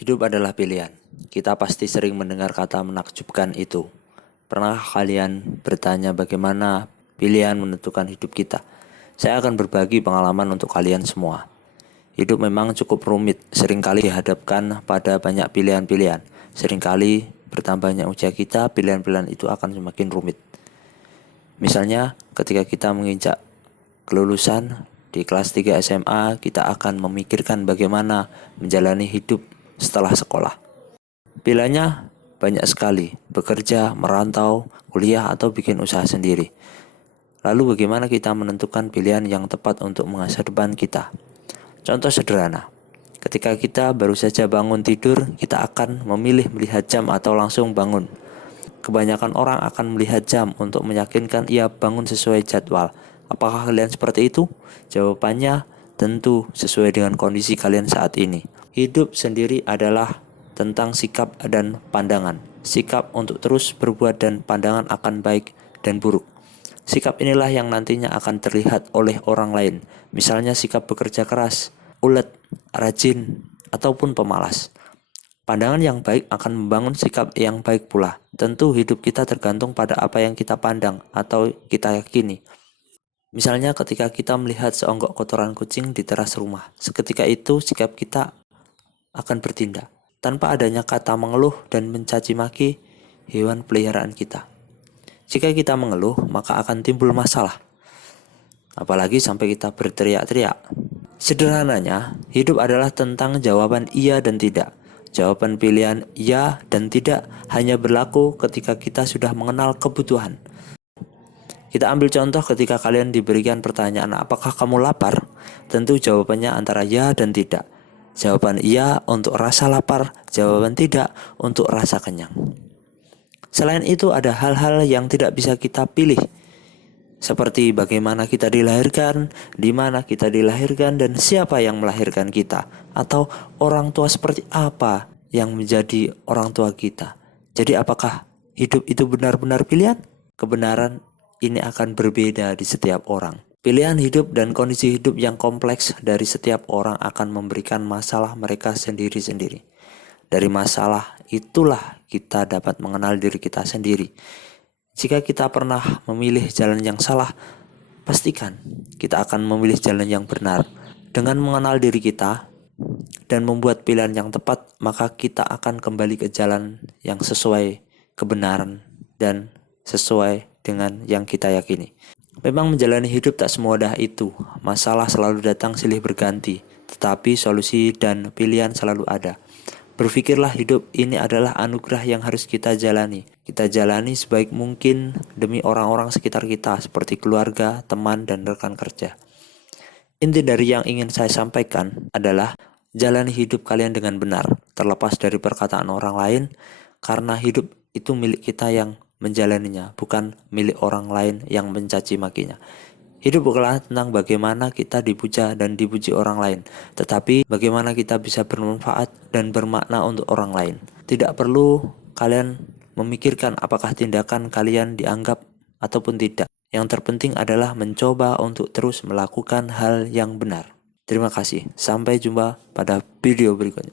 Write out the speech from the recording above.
Hidup adalah pilihan. Kita pasti sering mendengar kata menakjubkan itu. Pernahkah kalian bertanya bagaimana pilihan menentukan hidup kita? Saya akan berbagi pengalaman untuk kalian semua. Hidup memang cukup rumit, seringkali dihadapkan pada banyak pilihan-pilihan. Seringkali bertambahnya usia kita, pilihan-pilihan itu akan semakin rumit. Misalnya, ketika kita menginjak kelulusan di kelas 3 SMA, kita akan memikirkan bagaimana menjalani hidup setelah sekolah. Pilihannya banyak sekali, bekerja, merantau, kuliah, atau bikin usaha sendiri. Lalu bagaimana kita menentukan pilihan yang tepat untuk masa depan kita? Contoh sederhana, ketika kita baru saja bangun tidur, kita akan memilih melihat jam atau langsung bangun. Kebanyakan orang akan melihat jam untuk meyakinkan ia bangun sesuai jadwal. Apakah kalian seperti itu? Jawabannya tentu sesuai dengan kondisi kalian saat ini. Hidup sendiri adalah tentang sikap dan pandangan. Sikap untuk terus berbuat dan pandangan akan baik dan buruk. Sikap inilah yang nantinya akan terlihat oleh orang lain. Misalnya sikap bekerja keras, ulet, rajin, ataupun pemalas. Pandangan yang baik akan membangun sikap yang baik pula. Tentu hidup kita tergantung pada apa yang kita pandang atau kita yakini. Misalnya ketika kita melihat seonggok kotoran kucing di teras rumah, seketika itu sikap kita akan bertindak tanpa adanya kata mengeluh dan mencaci maki hewan peliharaan kita. Jika kita mengeluh, maka akan timbul masalah. Apalagi sampai kita berteriak-teriak. Sederhananya, hidup adalah tentang jawaban iya dan tidak. Jawaban pilihan iya dan tidak hanya berlaku ketika kita sudah mengenal kebutuhan. Kita ambil contoh ketika kalian diberikan pertanyaan, apakah kamu lapar? Tentu jawabannya antara ya dan tidak. Jawaban iya untuk rasa lapar, jawaban tidak untuk rasa kenyang. Selain itu ada hal-hal yang tidak bisa kita pilih, seperti bagaimana kita dilahirkan, di mana kita dilahirkan, dan siapa yang melahirkan kita, atau orang tua seperti apa yang menjadi orang tua kita. Jadi apakah hidup itu benar-benar pilihan? Kebenaran ini akan berbeda di setiap orang. Pilihan hidup dan kondisi hidup yang kompleks dari setiap orang akan memberikan masalah mereka sendiri-sendiri. Dari masalah itulah kita dapat mengenal diri kita sendiri. Jika kita pernah memilih jalan yang salah, pastikan kita akan memilih jalan yang benar. Dengan mengenal diri kita dan membuat pilihan yang tepat, maka kita akan kembali ke jalan yang sesuai kebenaran dan sesuai dengan yang kita yakini. Memang menjalani hidup tak semudah itu. Masalah selalu datang silih berganti, tetapi solusi dan pilihan selalu ada. Berpikirlah hidup ini adalah anugerah yang harus kita jalani. Kita jalani sebaik mungkin demi orang-orang sekitar kita seperti keluarga, teman, dan rekan kerja. Inti dari yang ingin saya sampaikan adalah jalani hidup kalian dengan benar, terlepas dari perkataan orang lain, karena hidup itu milik kita yang menjalaninya, bukan milik orang lain yang mencaci makinya. Hidup bukanlah tentang bagaimana kita dipuja dan dipuji orang lain, tetapi bagaimana kita bisa bermanfaat dan bermakna untuk orang lain. Tidak perlu kalian memikirkan apakah tindakan kalian dianggap ataupun tidak. Yang terpenting adalah mencoba untuk terus melakukan hal yang benar. Terima kasih. Sampai jumpa pada video berikutnya.